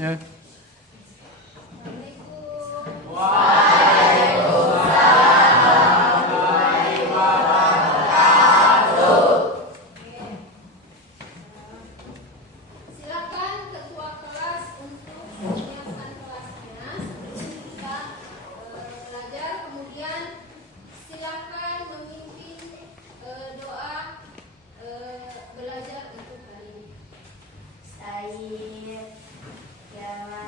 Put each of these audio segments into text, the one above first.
Ya. Saya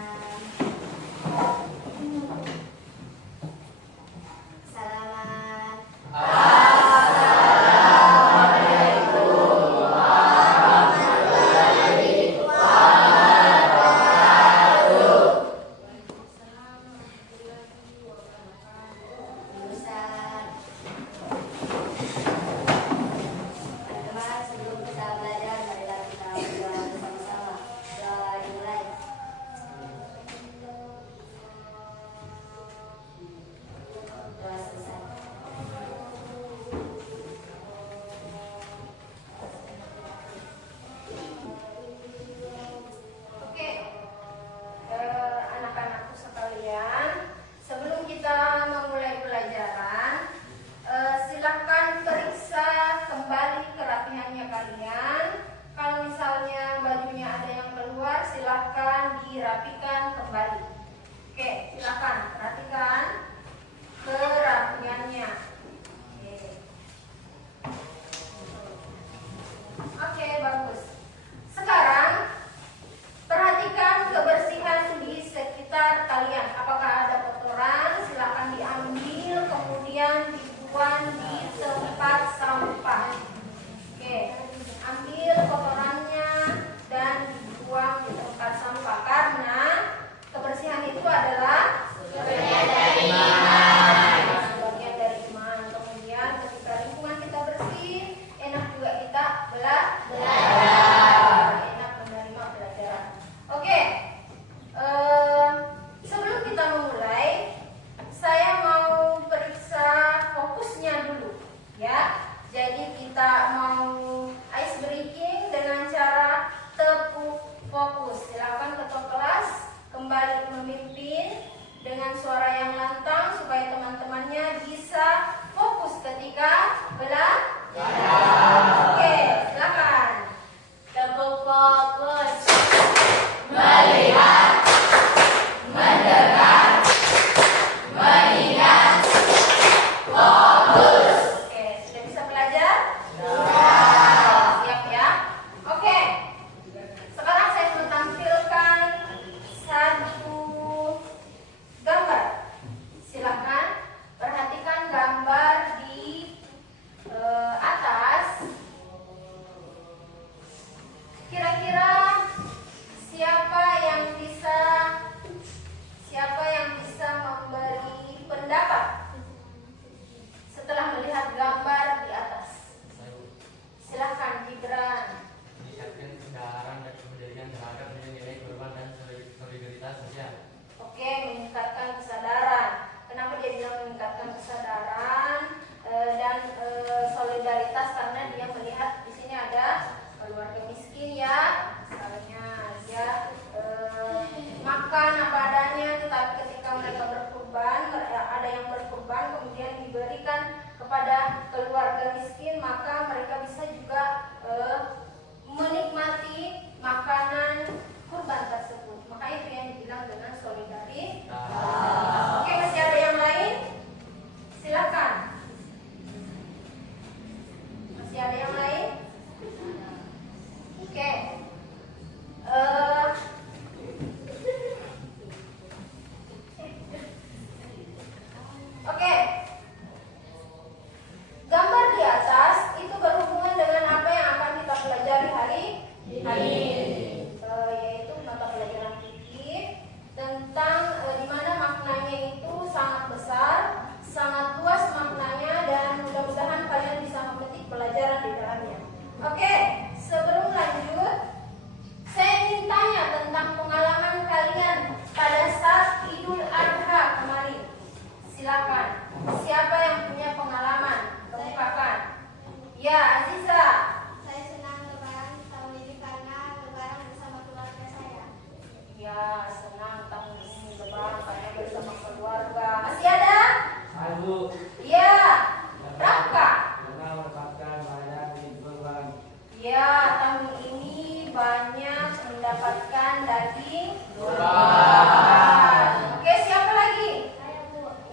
kurban. Oke, siapa lagi?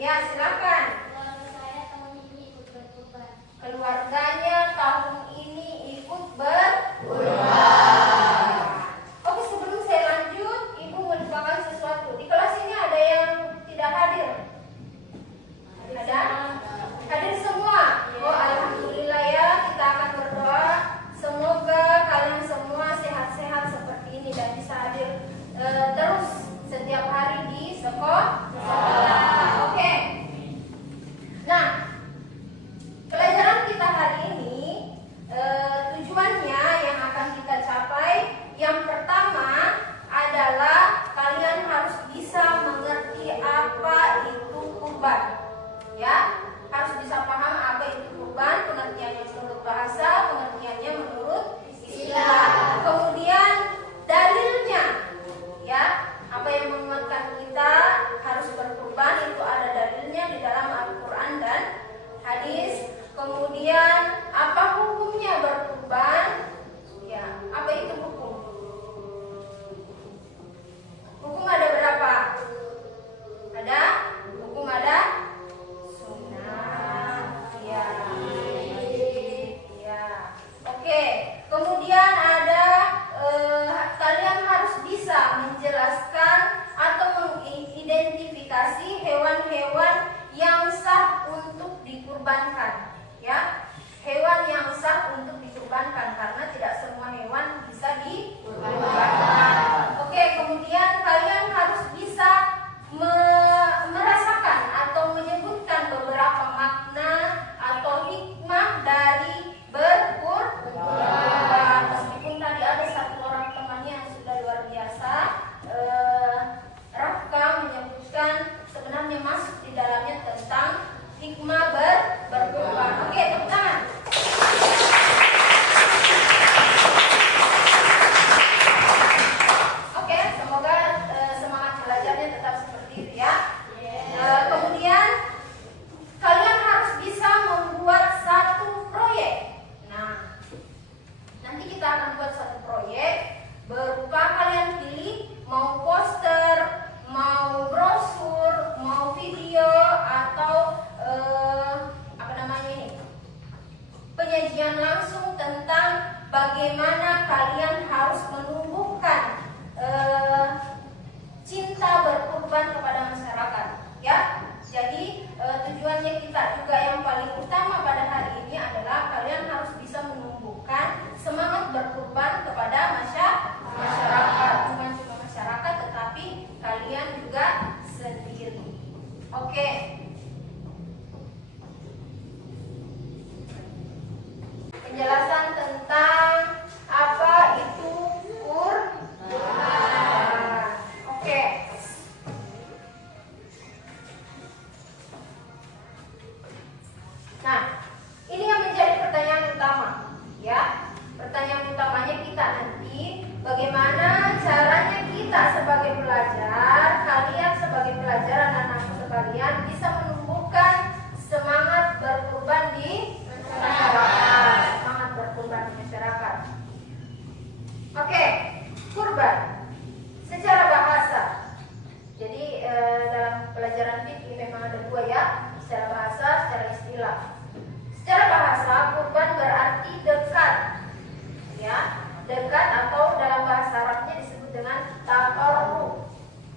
Ya, silakan. Keluarganya tahun ini ikut berkurban. Oke, sebelum saya lanjut, Ibu melupakan sesuatu. Di kelas ini ada yang tidak hadir? Ada? Hadir semua? Oh, alhamdulillah ya. Kita akan berdoa. Semoga kalian semua sehat-sehat seperti ini dan bisa hadir terus setiap hari di sekolah. Oke. Nah, pelajaran kita hari ini tujuannya yang akan kita capai, yang pertama adalah kalian harus bisa mengerti apa itu kurban. Ya, harus bisa paham apa itu kurban, pengertiannya menurut bahasa, pengertiannya menurut istilah. Kemudian dalilnya, ya, apa yang menguatkan kita harus berkurban itu ada dalilnya di dalam Al-Quran dan hadis. Kemudian apa hukumnya berkurban? Ya, apa itu hukum? Hukum ada berapa? Ada? Hukum ada? Sunnah. Ya. Ya. Oke. Kemudian ada kalian harus bisa menjelaskan atau mengidentifikasi hewan-hewan yang sah untuk dikurbankan. Ya, hewan yang sah untuk dikurbankan karena tidak semua hewan bisa dikurbankan. Oke, kemudian kalian harus bisa merasakan atau menyebutkan beberapa makna atau hikmah dari berkurban. Meskipun tadi ada satu orang temannya yang sudah luar biasa, Rafka menyebutkan sebenarnya masuk di dalamnya tentang hikmah berkurban. Oke, tepuk tangan. Oke, semoga semangat belajarnya tetap seperti itu ya. Kemudian kalian harus bisa membuat satu proyek. Nah, nanti kita akan buat satu proyek berupa kalian pilih mau poster, mau brosur, mau video atau apa namanya ini, penyajian langsung tentang bagaimana kalian harus menumbuhkan cinta berkurban kepada masyarakat. Ya, jadi tujuannya kita juga yang paling utama pada hari ini adalah kalian harus bisa menumbuhkan semangat berkurban kepada masyarakat, bukan cuma masyarakat tetapi kalian juga sendiri. Oke. Penjelasan tentang apa itu kurban. Oke. Nah, ini yang menjadi pertanyaan utama, ya. Pertanyaan utamanya kita nanti, bagaimana caranya kita sebagai pelajar, kalian sebagai pelajar, anak-anak sekalian bisa menumbuhkan semangat berkurban di masyarakat. Semangat berkurban di masyarakat. Oke, kurban. Secara bahasa. Jadi dalam pelajaran fikih memang ada dua ya, secara bahasa, secara istilah. Secara bahasa, kurban berarti dekat. Ya, dekat atau dalam bahasa Arabnya disebut dengan taqarrub.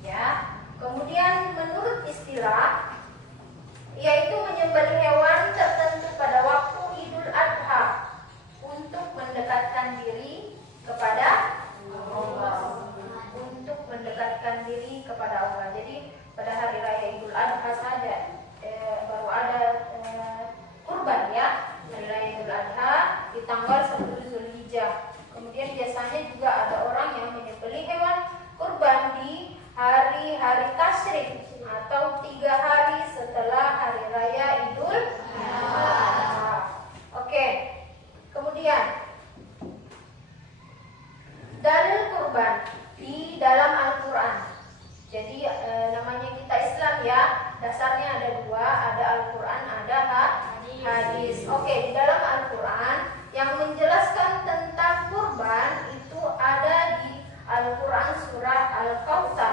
Ya. Kemudian menurut istilah yaitu menyembelih hewan tertentu pada waktu Idul Adha untuk mendekatkan diri kepada Allah. Untuk mendekatkan diri kepada Allah. Jadi pada hari raya Idul Adha saja baru ada kurban ya. Hari raya Idul Adha di tanggal 10 Zulhijjah. Kemudian biasanya juga ada orang yang menyembelih hewan kurban di hari-hari tasyrik atau 3 hari setelah hari raya Idul Adha. Oke. Kemudian dalil kurban di dalam Al-Quran. Jadi namanya kita Islam ya, dasarnya ada dua, ada Al-Quran, ada hadis. Oke, di dalam Al-Quran yang menjelaskan tentang kurban itu ada di Al-Quran surah Al-Kautsar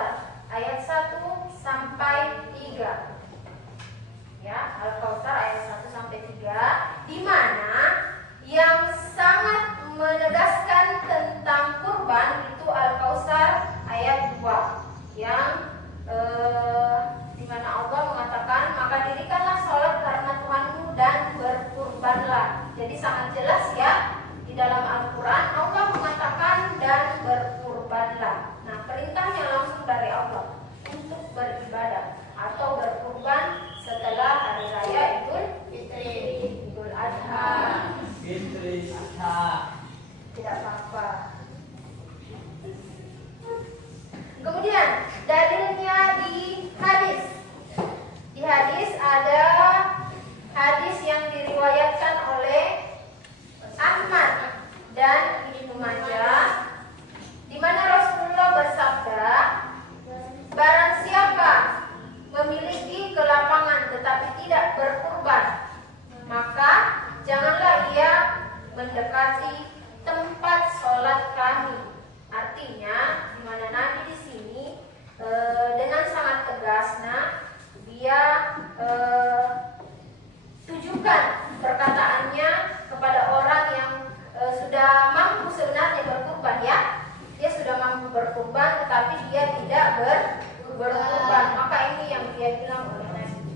berkurban. Maka ini yang dia bilang oleh Nabi.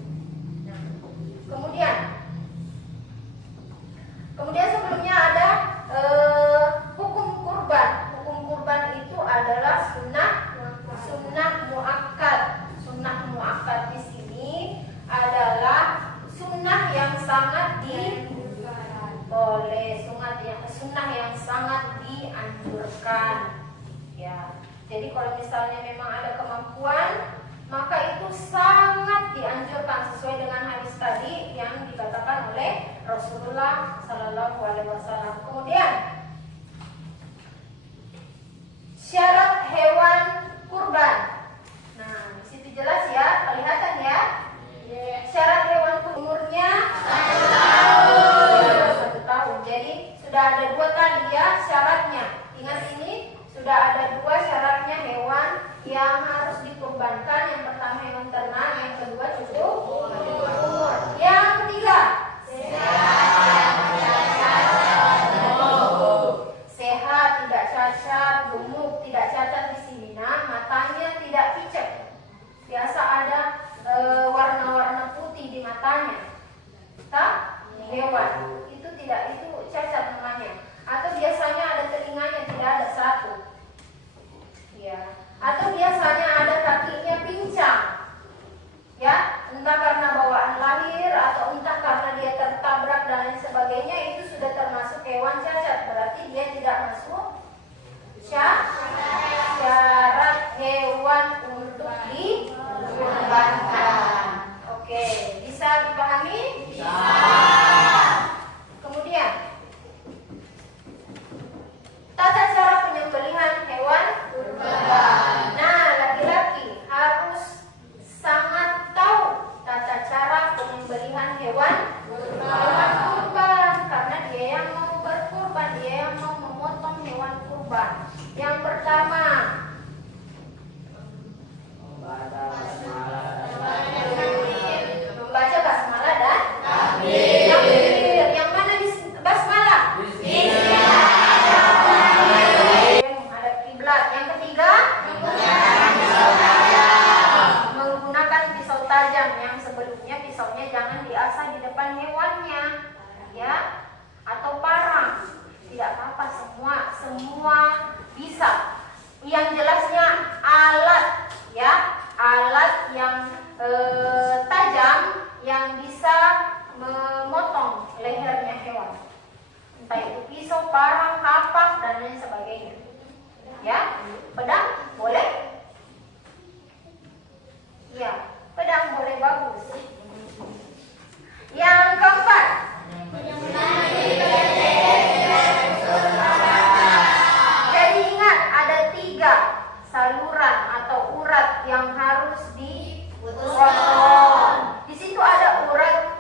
Nah, kemudian sebelumnya ada hukum kurban. Hukum kurban itu adalah sunnah muakkad. Sunnah muakkad di sini adalah sunnah yang sangat sunnah yang sangat dianjurkan. Ya, jadi kalau misalnya memang ada kemampuan, maka itu sangat dianjurkan sesuai dengan hadis tadi yang dikatakan oleh Rasulullah Sallallahu Alaihi Wasallam. Kemudian syarat hewan kurban. Nah, di situ jelas ya, kelihatan ya. Syarat hewan umurnya 1 tahun. Jadi sudah ada 2 tadi ya syaratnya. Ingat ini sudah ada 2 syaratnya hewan yang harus dikurbankan. Yang pertama hewan ternak, yang kedua cukup umur. Yang ketiga sehat, tidak cacat, gemuk, tidak cacat di sini. Nah, matanya tidak picek. Biasa ada warna-warna putih di matanya. Hewan itu tidak, itu cacat namanya. Atau biasanya ada telinganya tidak ada 1. Ya. Atau biasanya ada kakinya pincang. Ya, entah karena bawaan lahir atau entah karena dia tertabrak dan lain sebagainya, itu sudah termasuk hewan cacat. Berarti dia tidak masuk syarat hewan untuk dikurbankan. Oke, bisa dipahami? Bisa. Kemudian tata cara penyembelihan hewan kurban. Nah, laki-laki harus sangat tahu tata cara penyembelihan hewan kurban, karena dia yang mau berkurban, dia yang mau memotong hewan kurban. Yang pertama, membaca basmalah dan takbir. Yang mana basmalah? Menghadap kiblat. Yang ketiga, menggunakan pisau tajam. Yang sebelumnya pisaunya jangan diasah di depan hewannya, ya, atau parang. Tidak apa-apa, semua bisa. Yang jelasnya alat, ya, alat yang tajam yang bisa memotong lehernya hewan. Entah itu pisau, parang, kapak dan lain sebagainya. Ya, pedang boleh? Ya, pedang boleh, bagus. Yang keempat, jadi ingat ada 3 saluran atau urat yang harus dipotong. Di situ ada urat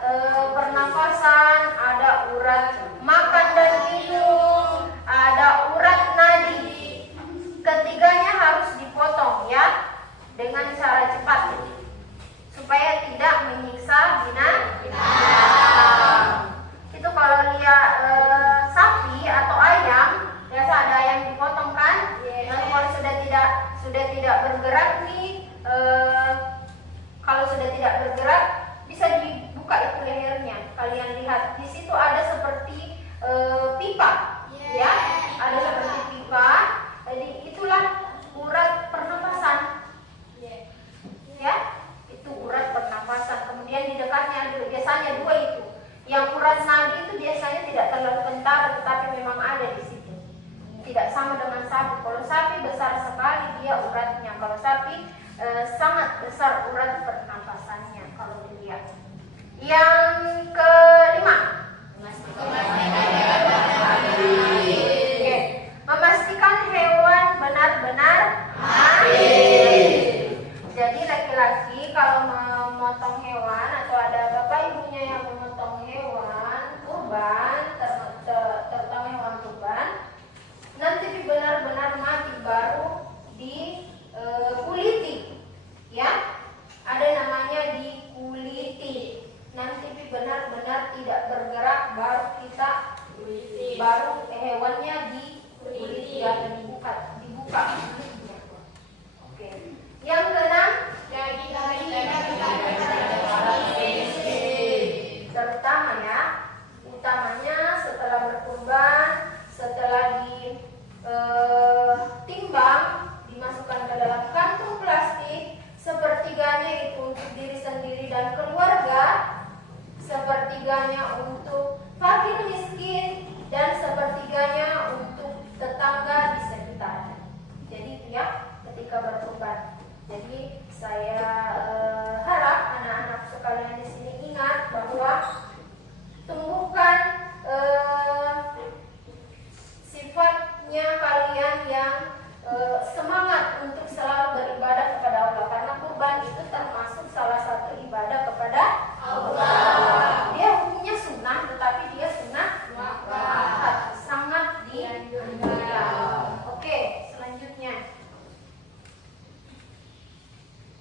pernafasan, ada urat makan dan minum, ada urat nadi. Ketiga sepertiganya untuk fakir miskin, dan sepertiganya untuk tetangga di sekitar. Jadi itu ya ketika berkorban. Jadi saya harap anak-anak sekalian di sini ingat bahwa tumbuhkan sifatnya kalian yang semangat untuk selalu beribadah kepada Allah, karena kurban itu termasuk salah satu ibadah kepada Allah. Dia hukumnya sunnah, tetapi dia sunnah muakkad, sangat dianjurkan. Oke, selanjutnya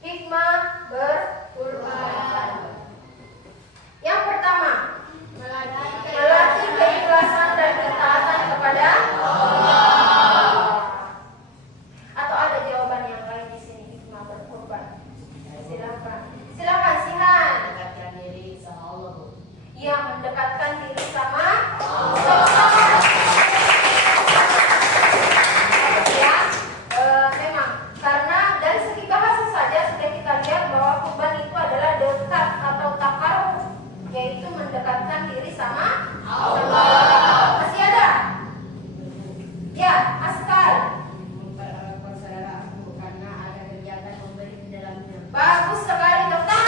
hikmah berkurban. Yang pertama, melatih keikhlasan dan ketaatan kepada Allah. Atau ada jawaban yang lain di sini hikmah berkurban? Silakan. Silakan Sihan. Mendekatkan diri sama Allah. Iya, mendekatkan diri sama Allah. Ya, memang karena dari segi bahasa saja sudah kita lihat bahwa kurban itu adalah dekat atau takarub, yaitu mendekatkan diri sama Allah. Masih ada? Ya, Askar. Mempererat persaudaraan karena ada kegiatan memberi di dalamnya. Bagus sekali, dokter.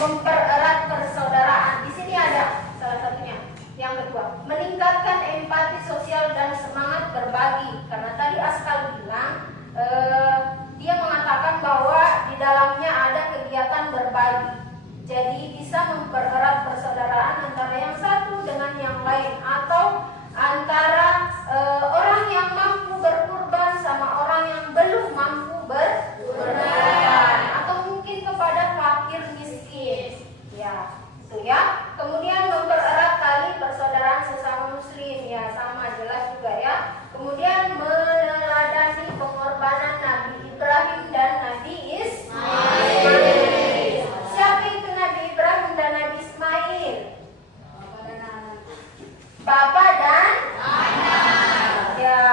Mempererat persaudaraan. Di sini ada salah satunya. Yang kedua, meningkatkan empati sosial dan semangat berbagi. Karena tadi Askar bilang dia mengatakan bahwa di dalamnya ada kegiatan berbagi. Jadi bisa mempererat persaudaraan antara yang satu dengan yang lain, atau antara orang yang mampu berkurban sama orang yang belum mampu berkurban, atau mungkin kepada fakir miskin. Ya, itu ya. Kemudian mempererat tali persaudaraan sesama muslim, ya sama jelas juga ya. Kemudian meneladani pengorbanan Nabi Ibrahim dan Nabi Ismail. Siapa itu Nabi Ibrahim dan Nabi Ismail? Bapak dan anak. Ya,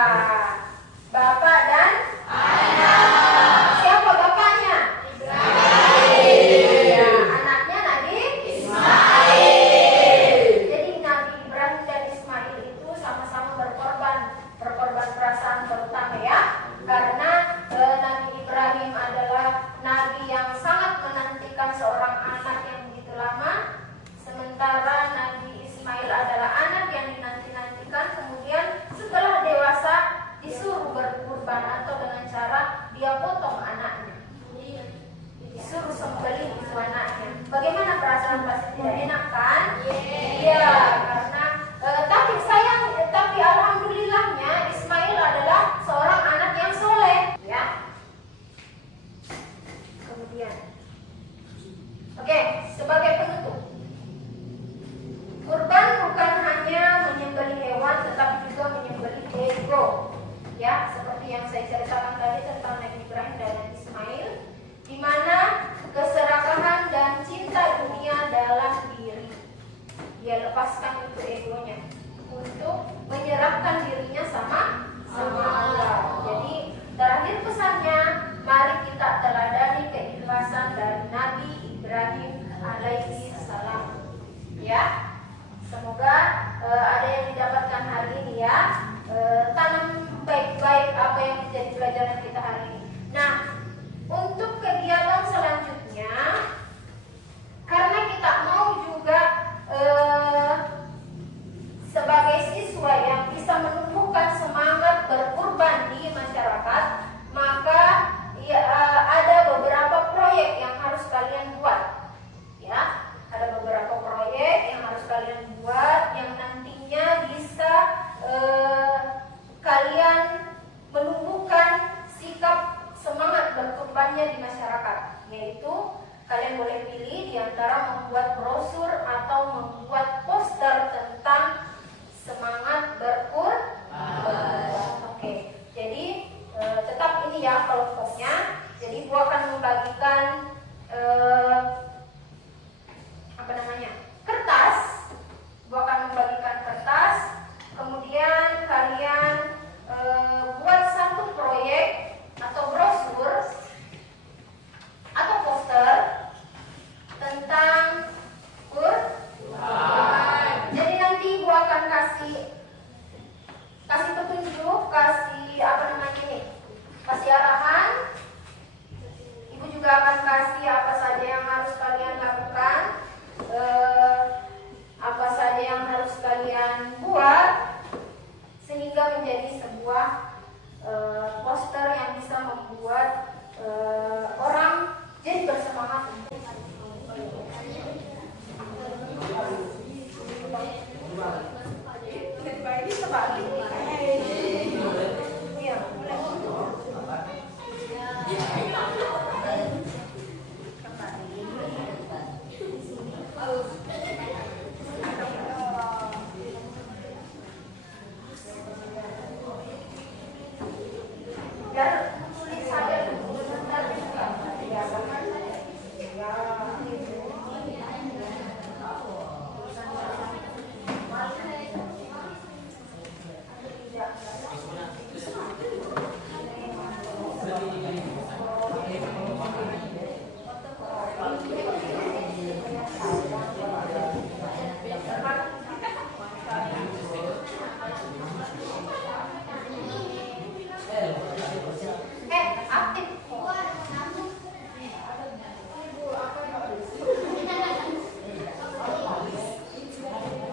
bapak dan anak. Siapa bapaknya? Ibrahim. Ya, anaknya Nabi Ismail. Jadi Nabi Ibrahim dan Ismail itu sama-sama berkorban perasaan terutama ya, karena Nabi Ibrahim adalah nabi yang sangat menantikan seorang anak yang begitu lama, sementara Nabi Ismail adalah anak yang dinanti-nantikan. Kemudian setelah dewasa disuruh berkurban, atau dengan cara dia potong anaknya, disuruh sembelih itu anaknya. Bagaimana perasaan? Pasti tidak enak kan? Iya, karena tapi alhamdulillahnya Ismail adalah seorang anak yang soleh ya. Kemudian oke, sebagai penutup, kurban bukan hanya menyembelih hewan, tetapi juga menyembelih ego ya, seperti yang saya ceritakan tadi tentang Nabi Ibrahim dan Nabi Ismail, di mana keserakahan dan cinta dunia dalam diri, dia lepaskan itu egonya untuk menyerahkan dirinya sama Allah. Jadi terakhir pesannya, mari kita teladani keikhlasan dari Nabi Ibrahim alaihi salam ya. Semoga ada yang didapatkan hari ini ya. Tanam baik-baik apa yang menjadi Iya, boleh. Biar tulis saja dulu, sebentar juga. Ya, sama saya. Ya, aktif.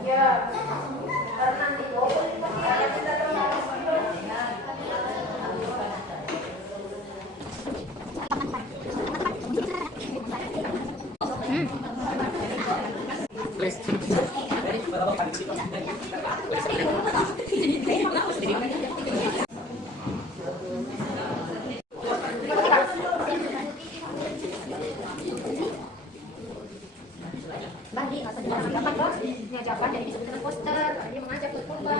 Ya, karena nanti ada kita terlalu. Bagi atau dapat bos, ini ajakan jadi disebut dengan poster, dia mengajak buat korban,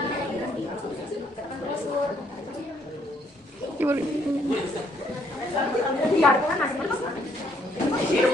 katakan brosur. Iya, itu kan masih terus. Iya,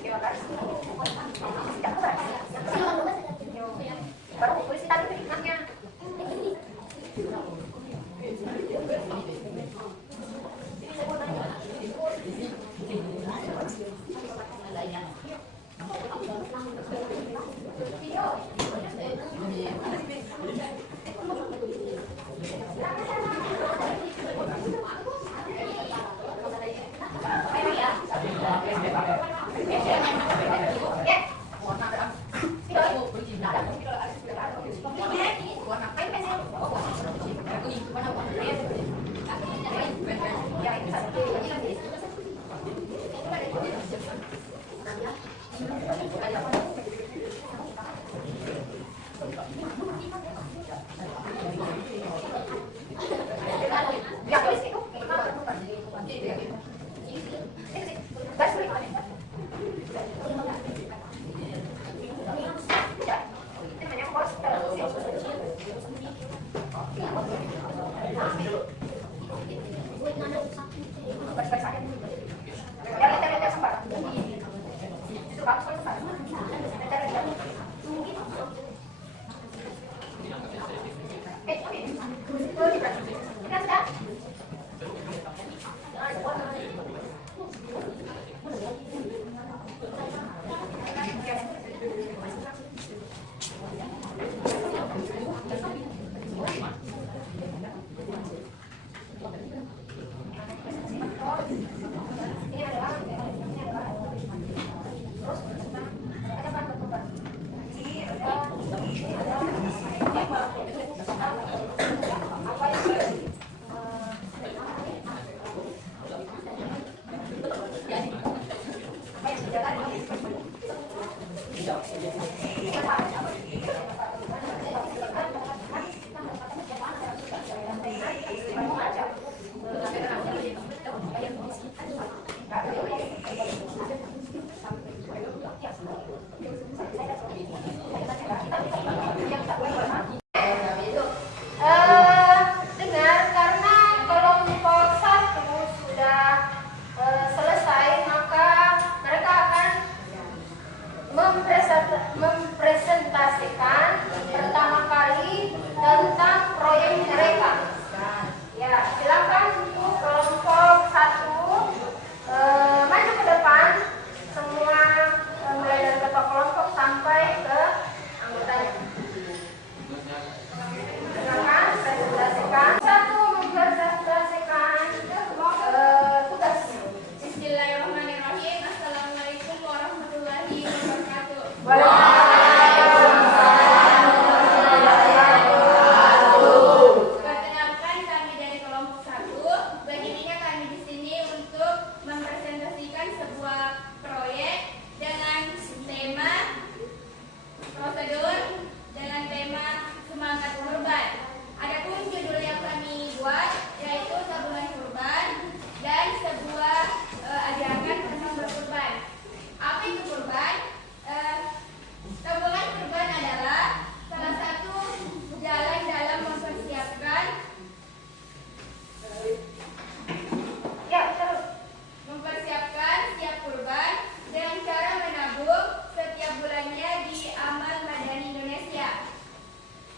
Terima kasih. Baru tulis tadi hikmahnya. Dengar, karena kelompok 1 sudah selesai, maka mereka akan mempresentasikan pertama kali tentang proyek mereka. Ya, silakan untuk kelompok 1 maju ke depan, semua mulai dari ketua kelompok sampai ke anggotanya. Silakan presentasikan. 1 mempresentasikan tugas. Bismillahirrahmanirrahim. Assalamualaikum warahmatullahi wabarakatuh. Perkenalkan, kami dari kelompok 1. Begininya kami di sini untuk mempresentasikan sebuah proyek dengan tema prosedur dengan tema semangat kurban. Adapun judul yang kami buat yaitu tabungan kurban dan sebuah ajakan tentang berkurban. Apa itu kurban? Tabungan kurban adalah salah satu jalan dalam mempersiapkan siap kurban dengan cara menabung setiap bulannya di Amal Madani Indonesia.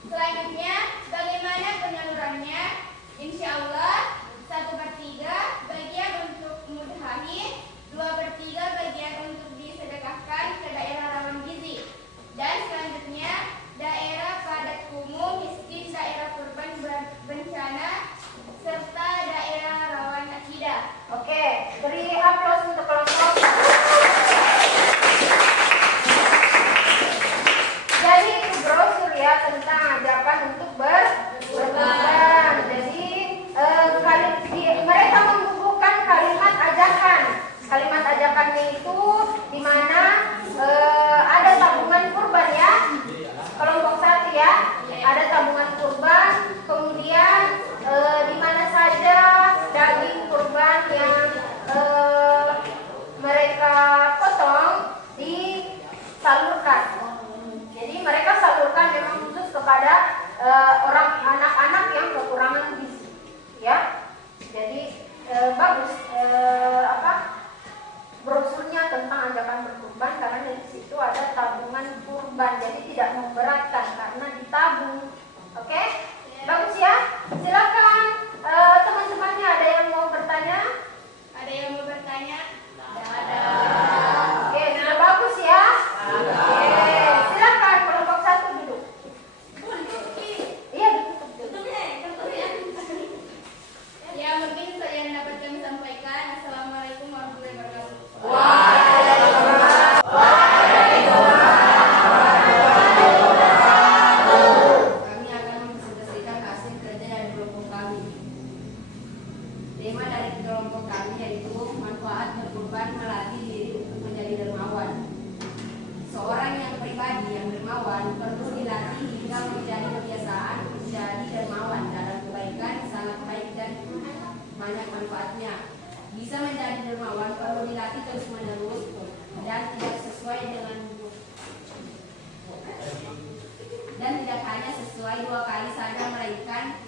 Selanjutnya, bagaimana penyalurannya? Insya Allah 1/3 bagian untuk mudhahin, 2/3 bagian untuk disedekahkan ke daerah rawan gizi, dan selanjutnya daerah padat kumuh, miskin, daerah kurban bencana, serta daerah rawan akidah. Oke, beri aplaus untuk kelompok. Jadi itu brosur ya tentang ajakan untuk berkurban. Jadi mereka membubuhkan kalimat ajakan. Kalimat ajakannya itu di mana ada tabungan kurban ya. Kelompok 1 ya, ada tabungan kurban. Kemudian di mana saja daging kurban yang mereka potong disalurkan. Jadi mereka salurkan memang khusus kepada orang anak-anak yang kekurangan gizi, ya. Jadi bagus brosurnya tentang ajakan berkurban karena di situ ada tabungan kurban, jadi tidak memberatkan karena ditabung. Oke? Bagus ya. Silakan teman-temannya, ada yang mau bertanya? Ada yang mau bertanya? Ada. Oke, sudah bagus ya. Oke, silakan kelompok 1 duduk. Iya, duduk. Ya, mungkin saya yang dapat kami sampaikan. Assalamualaikum warahmatullahi wabarakatuh. Kami akan mempresentasikan hasil kerja dari kelompok kami. Tema dari kelompok kami yaitu manfaat berkurban melatih diri untuk menjadi dermawan. Seorang yang pribadi yang dermawan perlu dilatih hingga menjadi kebiasaan menjadi dermawan dalam kebaikan sangat baik dan banyak manfaatnya. Bisa menjadi dermawan perlu dilatih terus menerus dan tidak sesuai dengan dan tidak hanya sesuai 2 kali saja melainkan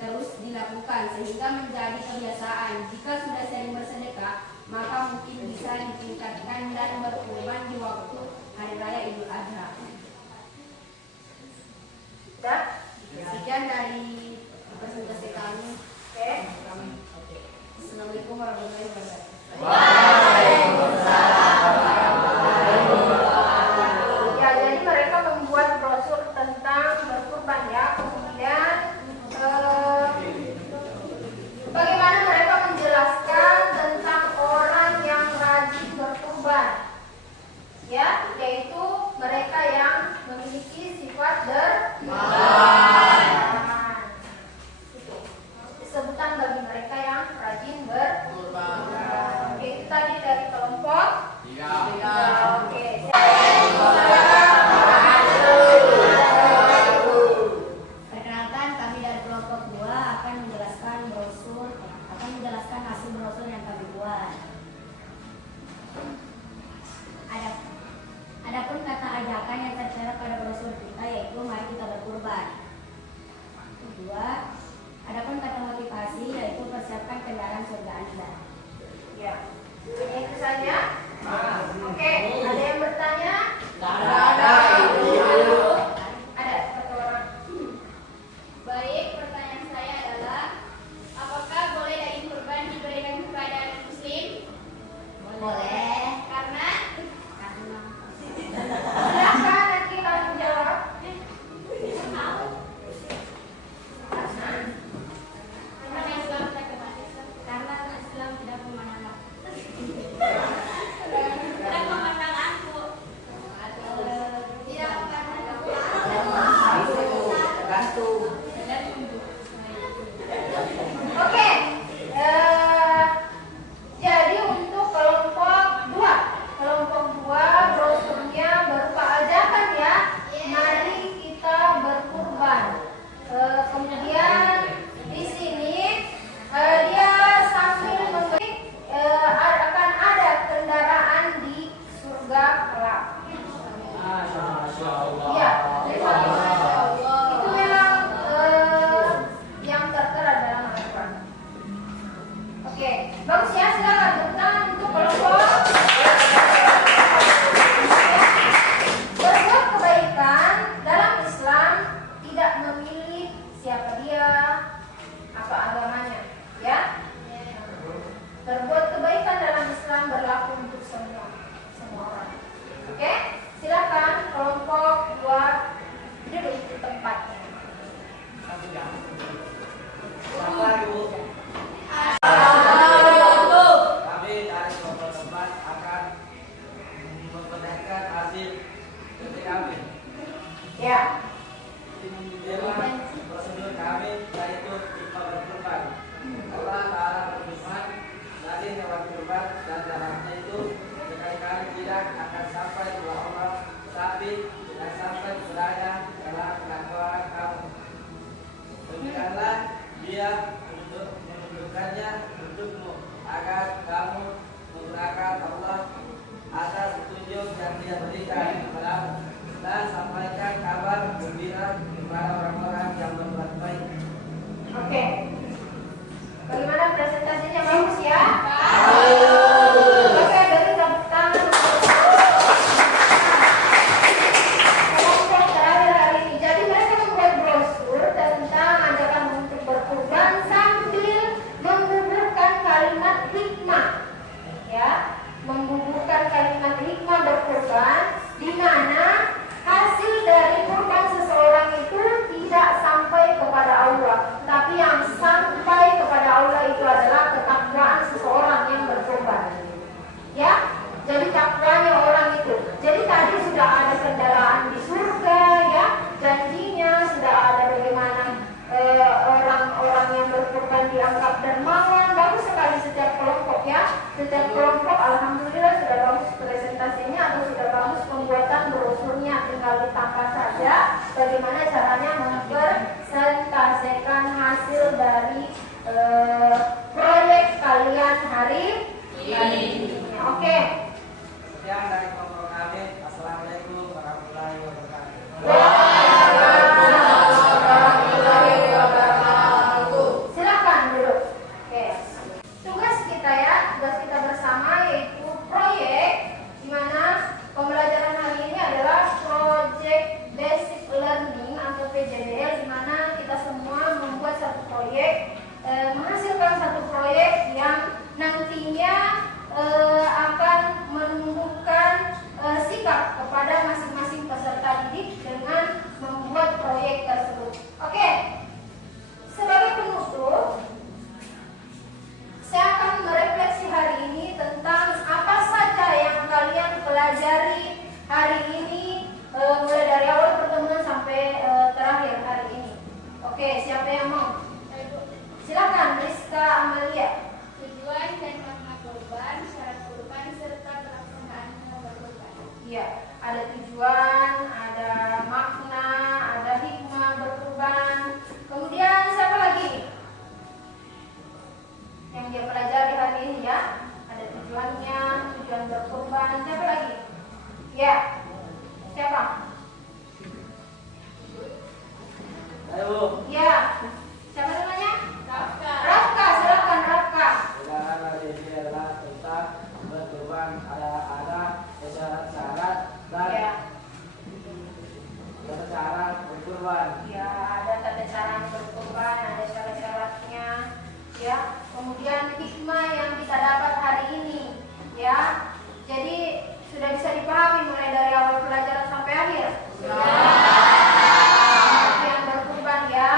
terus dilakukan sehingga menjadi kebiasaan. Jika sudah sering bersedekah, maka mungkin bisa ditingkatkan dan berkurban di waktu hari raya Idul Adha. Sudah? Sekian dari presentasi kami. Oke. Assalamualaikum warahmatullahi wabarakatuh. Ya, jadi mereka membuat brosur tentang berkurban ya. Kemudian bagaimana mereka menjelaskan tentang orang yang rajin berkurban, ya, yaitu mereka yang memiliki sifat dermawan. Itu sebutan bagi mereka yang rajin berkurban. Oke, itu tadi dari kelompok. Oke. Perkenalkan, kami dari kelompok 2 akan menjelaskan hasil brosur yang kami buat. Adapun kata ajakan yang tertera pada brosur kita yaitu mari kita berkurban. Kedua, adapun kata motivasi yaitu persiapkan kendaraan surga Anda. Ya. Hanya itu saja. Oke, ada yang bertanya? Ada satu orang. Baik, pertanyaan saya adalah, apakah boleh daging kurban diberikan kepada muslim? Boleh. Karena Silakan nanti kalian jawab. karena Islam tidak kematian. Karena Islam tidak memandang Tidak memandang aku. Tidak memandang aku. Oke. Jadi untuk kelompok 2 brosurnya berupa ajakan ya. Mari kita berkurban. Kemudian di sini dia sambil memberi akan ada kendaraan di surga kelak. Ya, itu memang yang tertera dalam Al-Quran. Oke, bagus ya, silakan tepuk tangan untuk kelompok. Berbuat kebaikan dalam Islam tidak memilih siapa dia, apa agamanya, ya. Berbuat kebaikan dalam Islam berlaku untuk semua orang. Oke, silakan kelompok 2 duduk di tempatnya. Kami dari kelompok tempat akan memperlihatkan hasil kerja kami. Ya. Tema prosedur kami yaitu tipe berkurban. Allah Ta'ala berfirman, dari hewan kurban dan darahnya itu sekali-kali tidak akan sampai dua orang, tapi tidak sampai seraya dalam kelakuan kamu. Demikianlah dia untuk menunjukkannya untukmu agar kamu menggunakan Allah atas petunjuk yang dia berikan kepadamu dan sampaikan kabar gembira kepada orang-orang yang berbuat baik. Oke. Bagaimana presentasinya, bagus ya? bagus presentasinya atau sudah bagus pembuatan brosurnya, tinggal ditambah saja bagaimana caranya mempresentasikan hasil dari proyek kalian hari ini. Oke. Sekian dari kelompok kami. Assalamualaikum warahmatullahi wabarakatuh. Silakan duduk. Oke. Tugas kita ya, tugas kita bersama yaitu proyek, di mana pembelajaran hari ini adalah Project Basic Learning atau PJBL, di mana kita semua membuat satu proyek, menghasilkan satu proyek yang nantinya akan menumbuhkan sikap kepada masing-masing peserta didik dengan membuat proyek tersebut. Oke. Sebagai penutup, saya akan merefleksi hari ini tentang apa saja yang kalian pelajari hari ini, mulai dari awal pertemuan sampai terakhir hari ini. Oke, siapa yang mau? Silakan, Rizka Amalia. Tujuan dan makna kurban, syarat kurban, serta pelaksanaan hewan kurban. Iya, ada tujuan, ada makna, ada hikmah berkurban. Kemudian siapa lagi yang dia pelajari hari ini ya? Ada tujuannya, tujuan berkurban. Siapa lagi? Ya, siapa? Ayo. Ya, siapa namanya? Rafka. Rafka, silakan Rafka. Pelajaran hari ini adalah tentang berkurban. Ada syarat-syarat dan Ya, tata cara berkurban. ya, ada tata cara berkurban, ada syarat-syaratnya. Ya, kemudian hikmah yang kita dapat hari ini. Ya, jadi sudah bisa dipahami mulai dari awal pelajaran sampai akhir. Yang berkurban ya,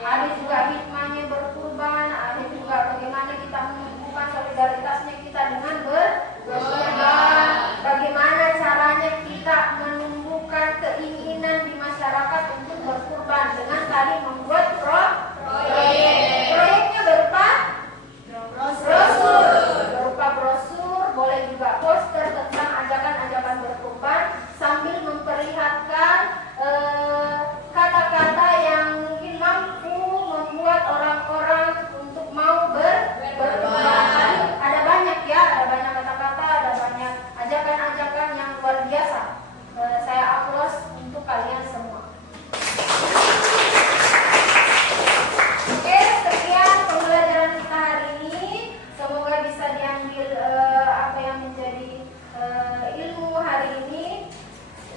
ada juga hikmahnya berkurban, ada juga bagaimana kita menumbuhkan solidaritasnya kita dengan berkurban, bagaimana caranya kita menumbuhkan keinginan di masyarakat untuk berkurban dengan tadi membuat proyek. Proyeknya berupa brosur, boleh juga poster tentang ajakan-ajakan berkurban sambil memperlihatkan kata-kata yang mungkin mampu membuat orang-orang untuk mau berkurban. Ada banyak ya, ada banyak kata-kata, ada banyak ajakan-ajakan yang luar biasa. Saya aplaus untuk kalian semua. Oke, sekian pembelajaran kita hari ini. Semoga bisa diambil apa yang menjadi ilmu hari ini.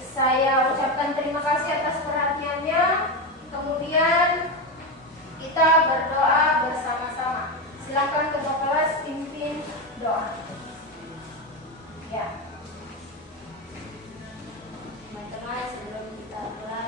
Saya ucapkan terima kasih atas perhatiannya. Kemudian kita berdoa bersama-sama. Silakan ketua kelas pimpin doa. Ya. Teman-teman, sebelum kita mulai